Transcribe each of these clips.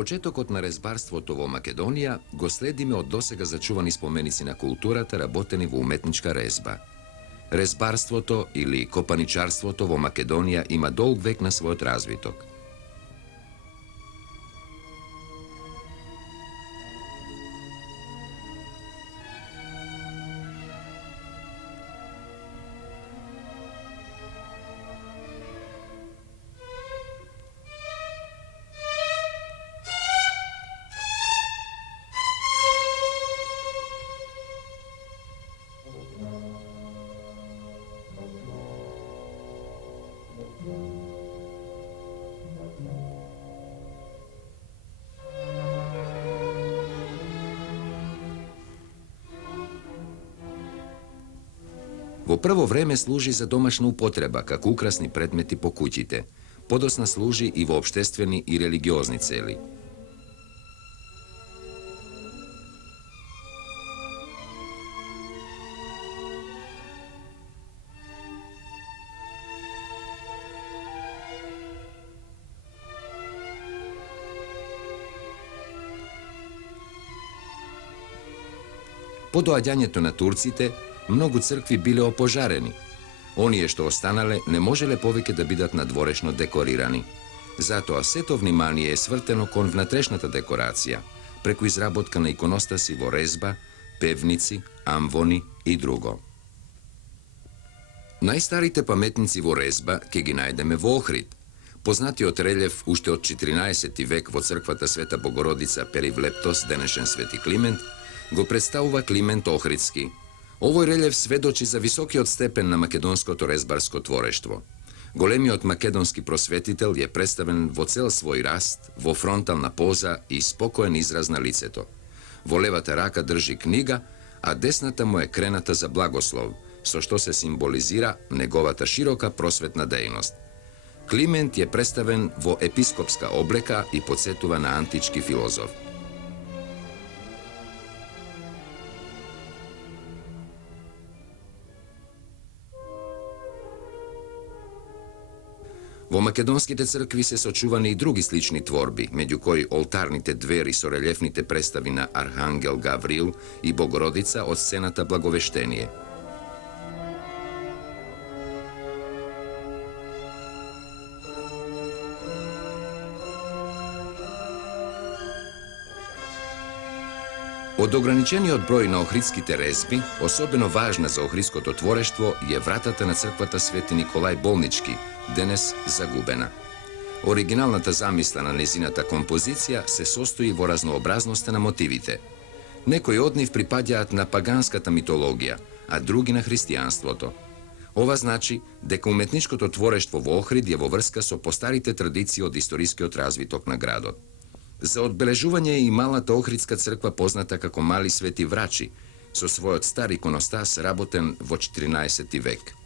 почеток од нарезбарството во Македонија го следиме од досега зачувани споменици на културата работени во уметничка резба. Резбарството или копаничарството во Македонија има долг век на својот развиток. Во прво време служи за домашна употреба, како украсни предмети по куќите. Подосна служи и во општествени и религиозни цели. По доаѓањето на турците, многу цркви биле опожарени. Оние што останале не можеле повеќе да бидат надворешно декорирани. Затоа сето внимание е свртено кон внатрешната декорација, преку изработка на иконостаси во резба, певници, амвони и друго. Најстарите паметници во резба ќе ги најдеме во Охрид. Познатиот релјеф уште од 14 век во црквата Света Богородица Перивлептос, денешен Свети Климент, го представува Климент Охридски. Овој релјеф сведочи за високиот степен на македонското резбарско творештво. Големиот македонски просветител е представен во цел свој раст, во фронтална поза и спокоен израз на лицето. Во левата рака држи книга, а десната му е крената за благослов, со што се символизира неговата широка просветна дејност. Климент е представен во епископска облека и потсетува на антички филозоф. Во македонските цркви се сочувани и други слични творби, меѓу кои олтарните двери со релјефните представи на Архангел Гаврил и Богородица од сцената Благовештение. Од ограничениот број на охридските резби, особено важна за охридското творештво е вратата на црквата Свети Николај Болнички, денес загубена. Оригиналната замисла на незината композиција се состои во разнообразноста на мотивите. Некои од нив припаѓаат на паганската митологија, а други на христијанството. Ова значи дека уметничкото творештво во Охрид е во врска со постарите традиции од историскиот развиток на градот. За одбележување е и малата Охридска црква позната како Мали Свети Врачи, со својот стар иконостас работен во 14 век.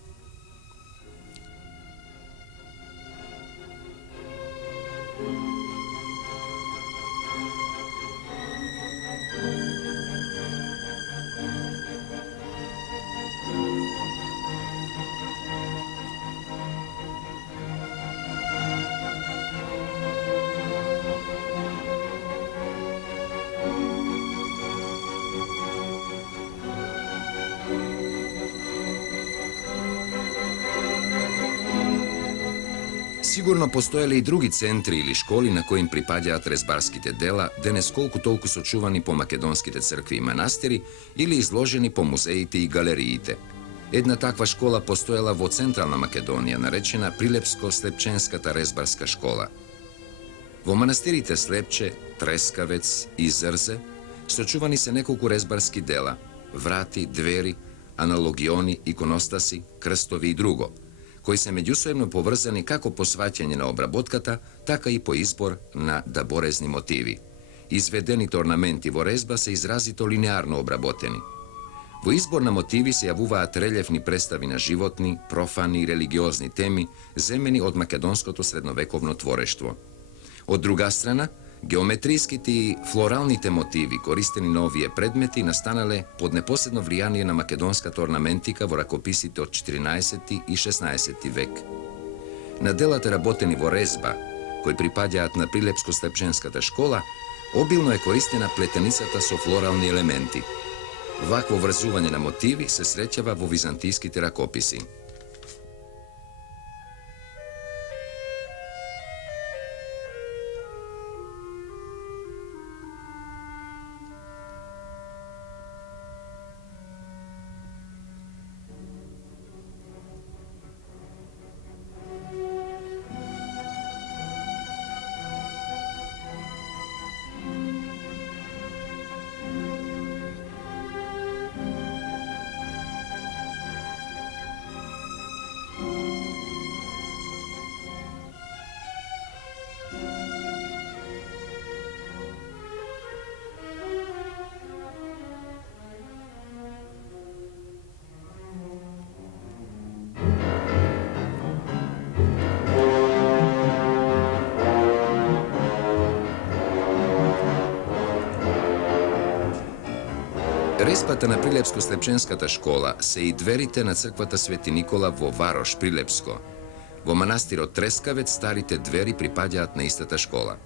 Сигурно постоеле и други центри или школи на кои им припаѓаат резбарските дела, денес колку толку сочувани по македонските цркви и манастири или изложени по музеите и галериите. Една таква школа постоела во Централна Македонија, наречена Прилепско-Слепченската резбарска школа. Во манастирите Слепче, Трескавец и Зрзе сочувани се неколку резбарски дела, врати, двери, аналогиони, иконостаси, крстови и друго, кои се меѓусебно поврзани како по сваќање на обработката, така и по избор на даборезни мотиви. Изведените орнаменти во резба се изразито линеарно обработени. Во избор на мотиви се јавуваат релјефни представи на животни, профани и религиозни теми, земени од македонското средновековно творештво. Од друга страна, геометријските и флоралните мотиви користени на овие предмети настанале под непосредно влијание на македонската орнаментика во ракописите од 14 и 16 век. На делата работени во резба, koji pripadjaат na Prilepsko-Slepčenskата škola, obilno je koristena pletenicata so floralni elementi. Vakvo vrzuvanje na motivi se srećava vo vizantijskite rakopisi. Respata na Prilepsko-Slepčenskата škola se i dverite na crkvata Sveti Nikola vo Varoš Prilepsko. Vo manastiro Treskavec starite dveri pripadjaat na istata škola.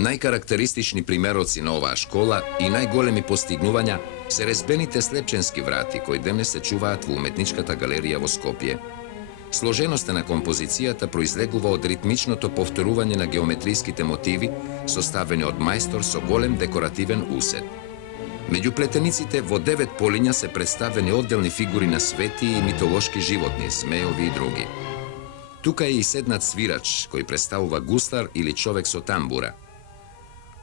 Najkarakteristični primeroci na ova škola i najgolemi postignuvanja se rezbenite slepčenski vrati koji dnevne se čuvaat v umetničkata galerija vo Skopje. Složeноста на композицијата произлегува од ритмичното повторување на геометријските мотиви составени од мајстор со голем декоративен усет. Меѓу плетениците во 9 полиња се представени одделни фигури на свети и митолошки животни, змејови и други. Тука е и седнат свирач кој представува гуслар или човек со тамбура.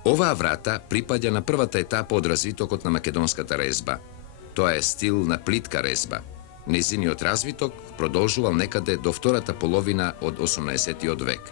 Оваа врата припаѓа на првата етапа од развитокот на македонската резба. Тоа е стил на плитка резба. Незиниот развиток продолжувал некаде до втората половина од 18-тиот век.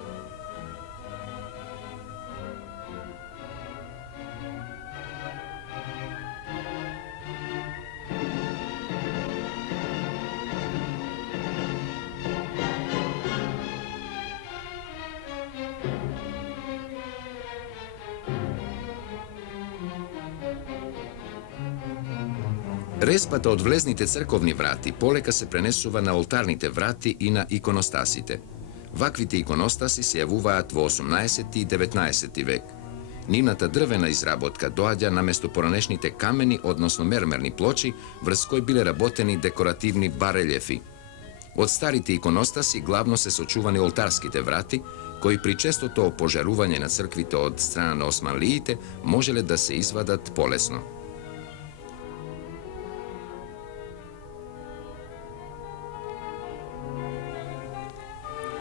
Респата од влезните црковни врати полека се пренесува на олтарните врати и на иконостасите. Ваквите иконостаси се јавуваат во 18 и 19 век. Нивната дрвена изработка доаѓа наместо поранешните камени, односно мермерни плочи, врз кои биле работени декоративни барелјефи. Од старите иконостаси главно се сочувани олтарските врати, кои при честото пожарување на црквите од страна на османлиите можеле да се извадат полесно.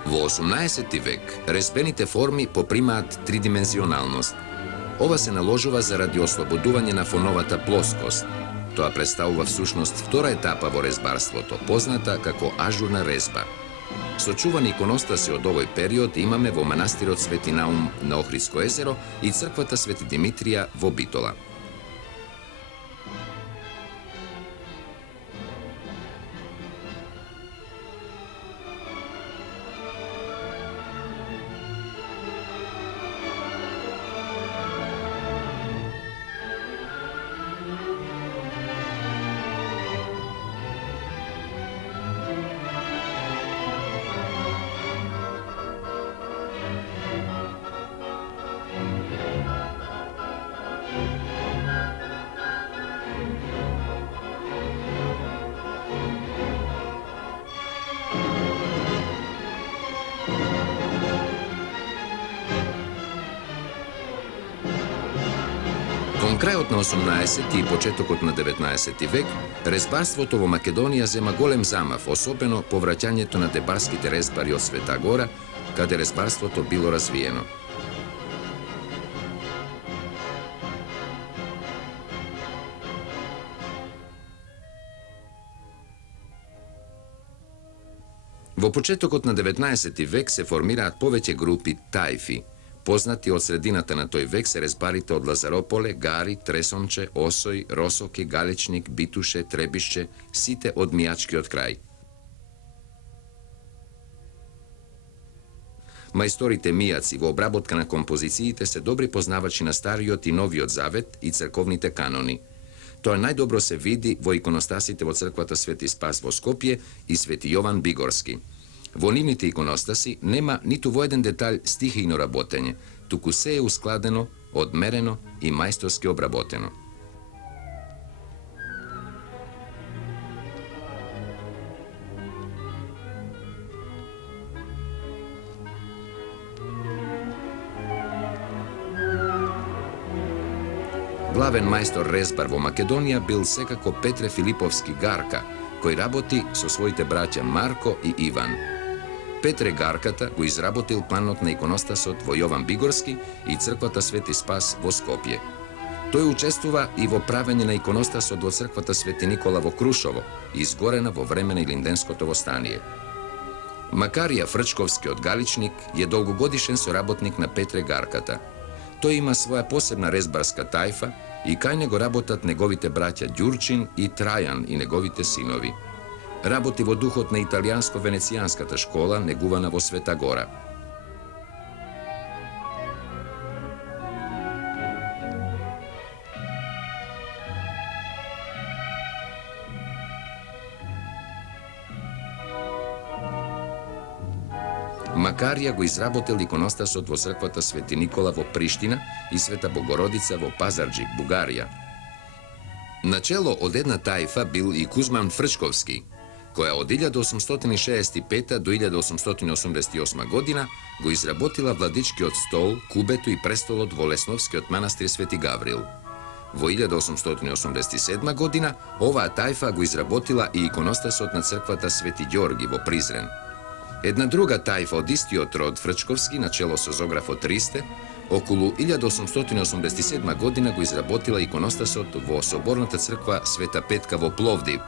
Во 18 век резбените форми попримаат тридимензионалност. Ова се наложува заради ослободување на фоновата плоскост. Тоа представува всушност втора етапа во резбарството, позната како ажурна резба. Сочувани иконостаси од овој период имаме во манастирот Свети Наум на Охридско езеро и црквата Свети Димитрија во Битола. Кон крајот на 18 и почетокот на 19 век, резбарството во Македонија зема голем замав, особено повраќањето на дебарските резбари од Света Гора, каде резбарството било развиено. Во почетокот на 19 век се формираат повеќе групи тајфи. Познати од средината на тој век се резбарите од Лазарополе, Гари, Тресомче, Осој, Росоке, Галичник, Битуше, Требишче, сите од Мијачкиот крај. Majstorite мијаци во обработка на композициите се добри познавачи на Стариот и Новиот Завет и црковните канони. Тоа најдобро се види во иконостасите во црквата Свети Спас во Скопје и Свети Јован Бигорски. Во нивните иконостаси нема ниту во еден детаљ стихијно работење, туку се е ускладено, одмерено и мајсторски обработено. Главен мајстор резбар во Македонија бил секако Петре Филиповски Гарка, кој работи со своите браќа Марко и Иван. Петре Гарката го изработил планот на иконостасот во Јован Бигорски и црквата Свети Спас во Скопје. Тој учествува и во правење на иконостасот во црквата Свети Никола во Крушово, изгорена во време на Илинденското востание. Макарија Фрчковски од Галичник е долгогодишен соработник на Петре Гарката. Тој има своја посебна резбарска тајфа и кај него работат неговите браќа Ѓурчин и Трајан и неговите синови. Работи во духот на италијанско-венецијанската школа негувана во Света Гора. Макарија го изработил иконостасот во црквата Свети Никола во Приштина и Света Богородица во Пазарџик, Бугарија. Начело од една тајфа бил и Кузман Фрчковски, која од 1865 до 1888 година го изработила владичкиот стол, кубето и престолот во Лесновскиот манастир Свети Гаврил. Во 1887 година оваа тајфа го изработила и иконостасот на црквата Свети Ѓорги во Призрен. Една друга тајфа од истиот род Фрчковски, начело со Зографот Ристе, околу 1887 година го изработила иконостасот во Соборната црква Света Петка во Пловдив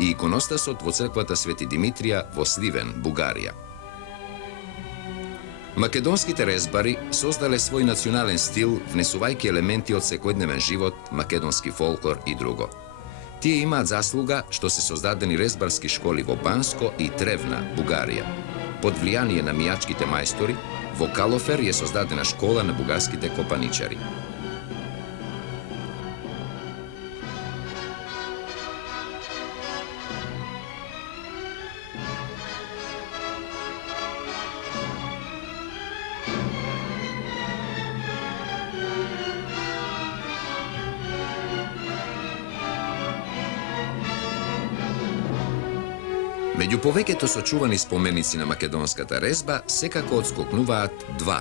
и иконостасот во црквата Свети Димитрија во Сливен, Бугарија. Македонските резбари создале свој национален стил, внесувајќи елементи од секојдневен живот, македонски фолклор и друго. Тие имаат заслуга што се создадени резбарски школи во Банско и Тревна, Бугарија. Под влијание на мијачките мајстори, во Калофер е создадена школа на бугарските копаничари. Меѓу повеќето сочувани споменици на македонската резба секако одскокнуваат два.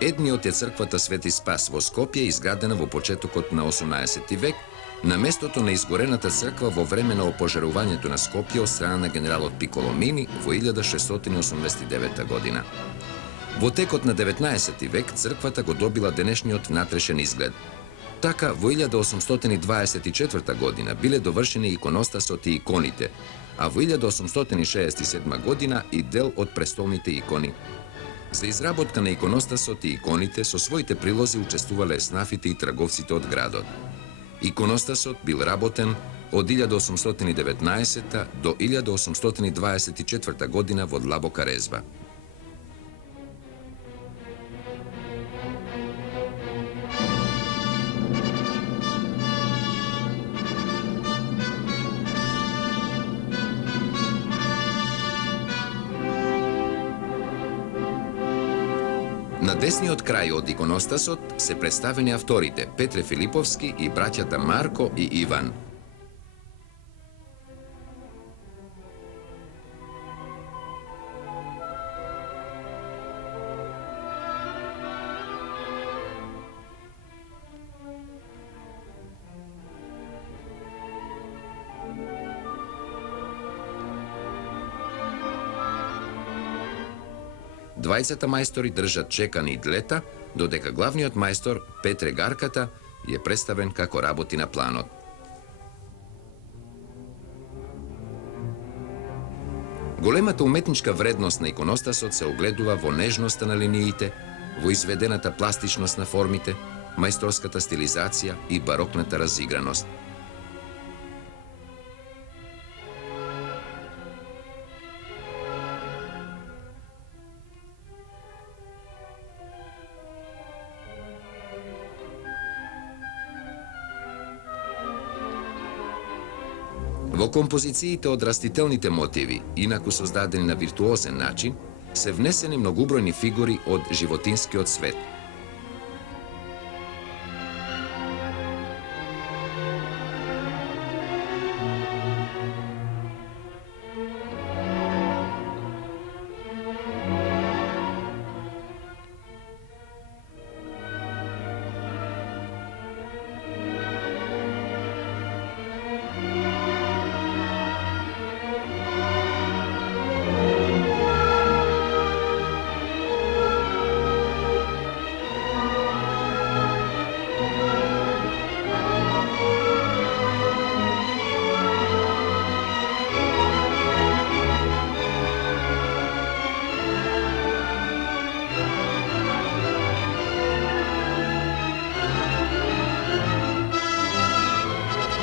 Едниот е црквата Свети Спас во Скопје, изградена во почетокот на 18 век, на местото на изгорената црква во време на опожарувањето на Скопје од страна на генералот Пиколомини во 1689 година. Во текот на 19 век црквата го добила денешниот внатрешен изглед. Така, во 1824 година биле довршени иконостасот и иконите, а во 1867 година и дел од престолните икони. За изработка на иконостасот и иконите со своите прилози учествувале еснафите и трговците од градот. Иконостасот бил работен од 1819 до 1824 година во длабока резба. На десниот крај од иконостасот се представени авторите Петре Филиповски и браќата Марко и Иван. Двајцата мајстори држат чекани и длета, додека главниот мајстор, Петре Гарката, е представен како работи на планот. Големата уметничка вредност на иконостасот се огледува во нежноста на линиите, во изведената пластичност на формите, мајсторската стилизација и барокната разиграност. Во композициите од растителните мотиви, инаку создадени на виртуозен начин, се внесени многубројни фигури од животинскиот свет.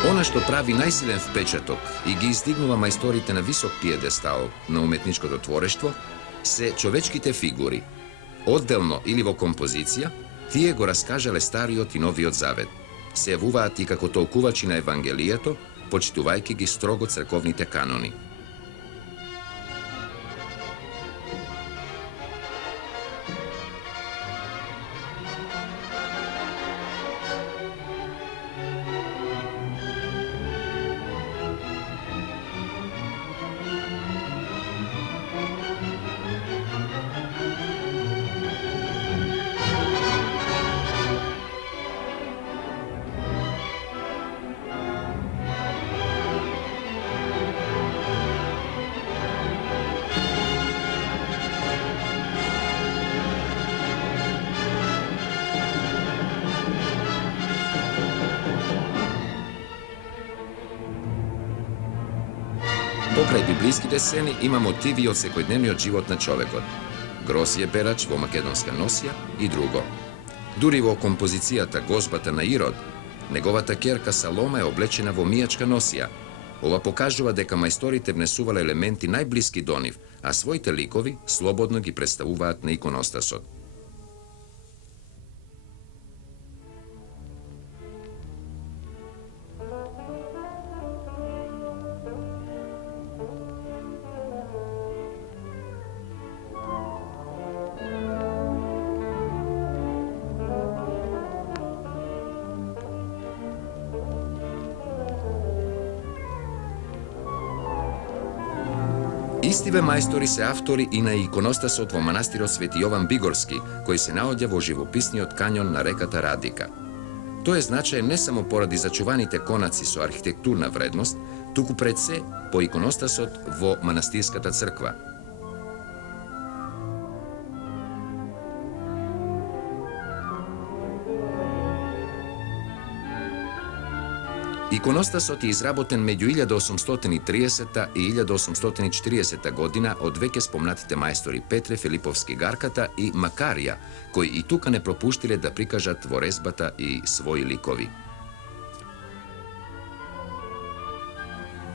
Она што прави најсилен впечаток и ги издигнува мајсторите на висок пиедестал на уметничкото творештво се човечките фигури. Одделно или во композиција, тие го раскажале Стариот и Новиот Завет. Се јавуваат и како толкувачи на Евангелието, почитувајќи ги строго црковните канони. Покрај библиските сцени има мотиви од секојдневниот живот на човекот. Грозје берач во македонска носија и друго. Дури во композицијата Гозбата на Ирод, неговата ќерка Салома е облечена во мијачка носија. Ова покажува дека мајсторите внесувале елементи најблиски до нив, а своите ликови слободно ги представуваат на иконостасот. Истиве мајстори се автори и на иконостасот во манастирот Свети Јован Бигорски, кој се наоѓа во живописниот кањон на реката Радика. Тој е значаен не само поради зачуваните конаци со архитектурна вредност, туку пред се по иконостасот во манастирската црква. Иконостасот е изработен меѓу 1830 и 1840 година од веќе спомнатите мајстори Петре Филиповски Гарката и Макарија, кои и тука не пропуштиле да прикажат во резбата и своји ликови.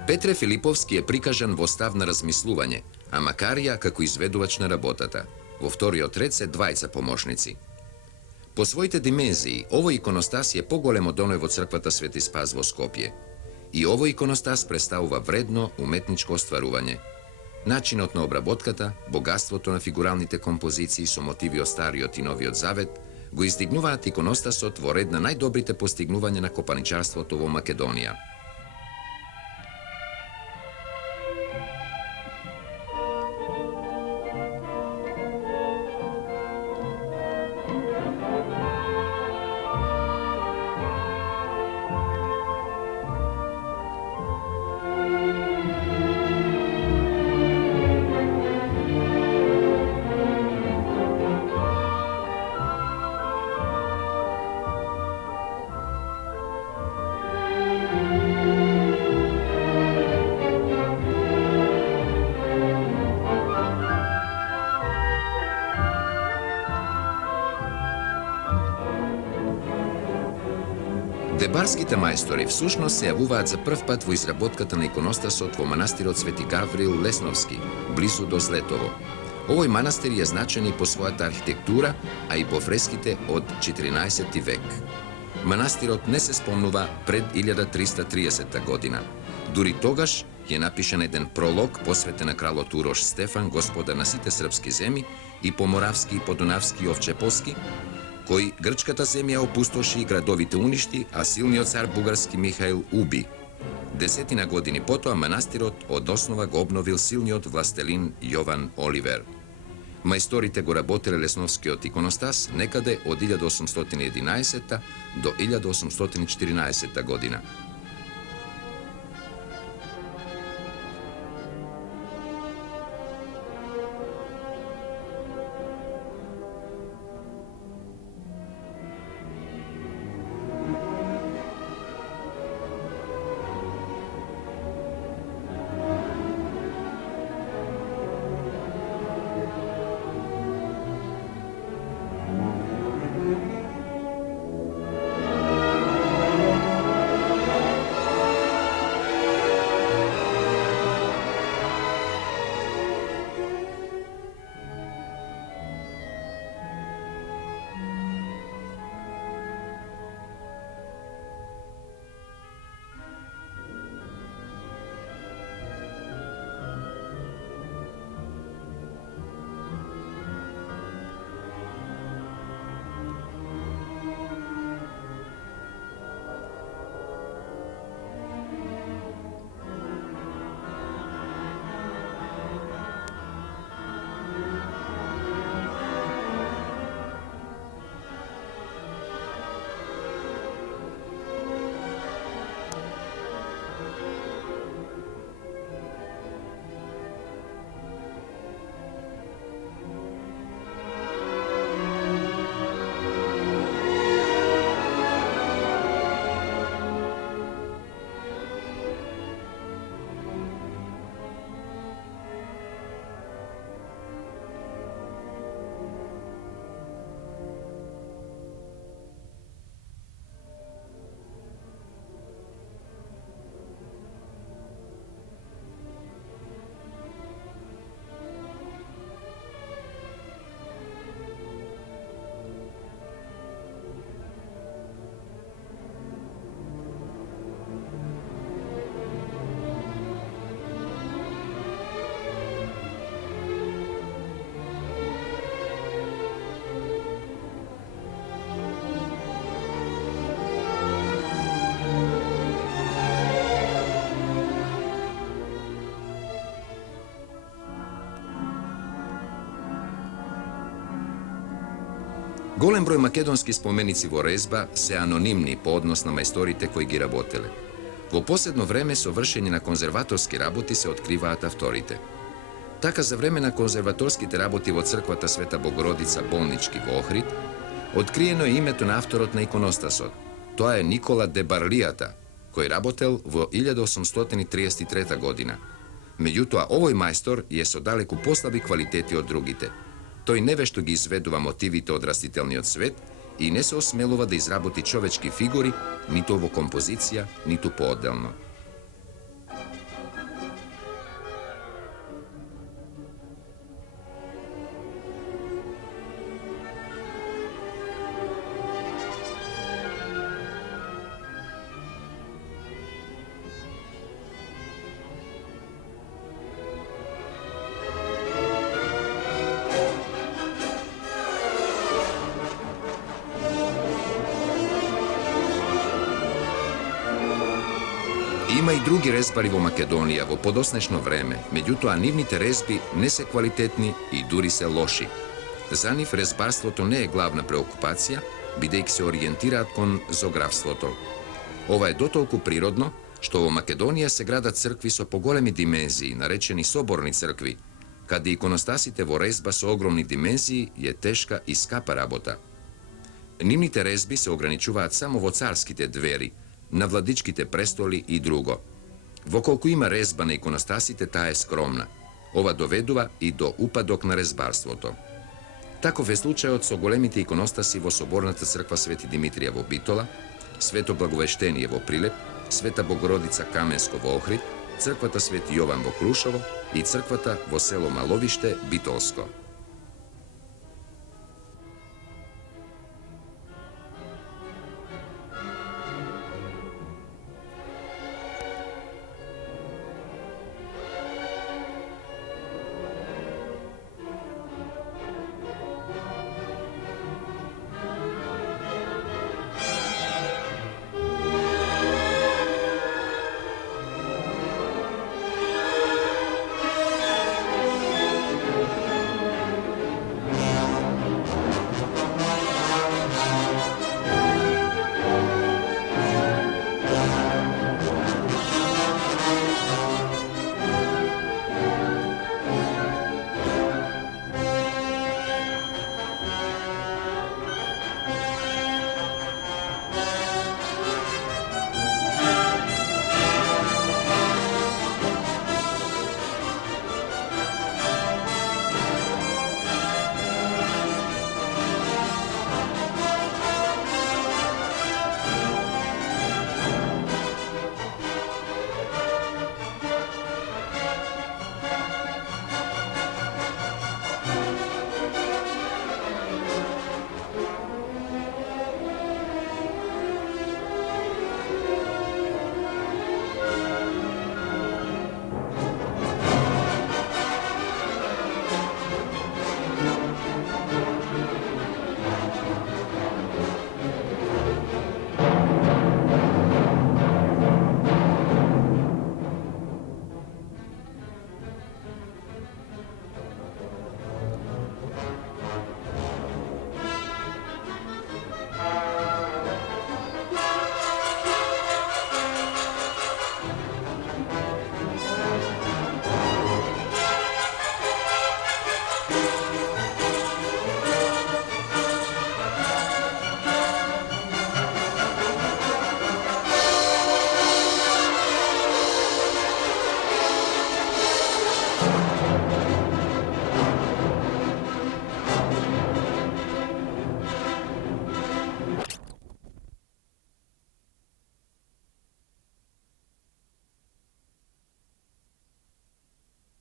Петре Филиповски е прикажан во став на размислување, а Макарија како изведувач на работата. Во вториот ред се двајца помошници. По своите димензии, овој иконостас е поголем од оној во црквата Свети Спас во Скопје. И овој иконостас представува вредно уметничко остварување. Начинот на обработката, богатството на фигуралните композиции со мотиви од Стариот и Новиот Завет го издигнуваат иконостасот во ред на најдобрите постигнувања на копаничарството во Македонија. Дебарските мајстори всушност се јавуваат за прв пат во изработката на иконостасот во манастирот Свети Гаврил Лесновски, близу до Злетово. Овој манастир е значен и по својата архитектура, а и по фреските од 14 век. Манастирот не се спомнува пред 1330 година. Дури тогаш je napišen jedan prolog posveten na kralot Uroš Stefan, gospodar na site srpske zemi, i Pomoravski, Podunavski, Ovčepovski, koji grčkata zemlja opustoši i gradovite uništi, a silni car bugarski Mihail ubi. Desetina godini potom manastirot od osnova ga obnovil silniot vlastelin Jovan Oliver. Majstorite go rabotele lesnovskiot ikonostas nekade od 1811. do 1814. godina. Golem broj makedonski spomenici vorezba se anonimni po odnos na majstorite koji gi rabotele. Vo posledno vreme so vršenje na konzervatorski raboti se otkrivaat avtorite. Taka za vremena konzervatorskite raboti vo crkvata Sveta Bogorodica Bolnički vo Ohrid, otkrijeno je imeto na avtorot na ikonostasot. To je Nikola de Barlijata, koji rabotel vo 1833. godina. Međutim, ovoj majstor je so daleku poslabi kvaliteti od drugite. Toj nevešto gi izvedova motivite odrastitelni od svet i ne se osmelova da izraboti čovečki figuri, ni to ovo kompozicija, ni tu poodelno. Ima i drugi rezbari vo Makedonija vo podosnešno vreme, međutim, nivnite rezbi ne se kvalitetni i duri se loši. Za njih rezbarstvo to ne je glavna preokupacija, bide se orijentira kon zografstvo to. Ova je dotolku prirodno, što vo Makedonija se grada crkvi so po golemi dimenziji, narečeni soborni crkvi, kad ikonostasite vo rezba so ogromni dimenziji je teška i skapa rabota. Nivnite rezbi se ograničuvaat samo vo carskite dveri, na vladičkite prestoli i drugo. Vokolku ima rezba na ikonostasite, ta je skromna. Ova doveduva i do upadok na rezbarstvo to. Takov je slučaj od so golemite ikonostasi vo sobornata crkva Sveti Dimitrijevo Bitola, Sveto Blagoveštenijevo Prilep, Sveta Bogorodica Kamensko vo Ohrid, crkvata Sveti Jovan vo Krušovo i crkvata vo selo Malovište Bitolsko.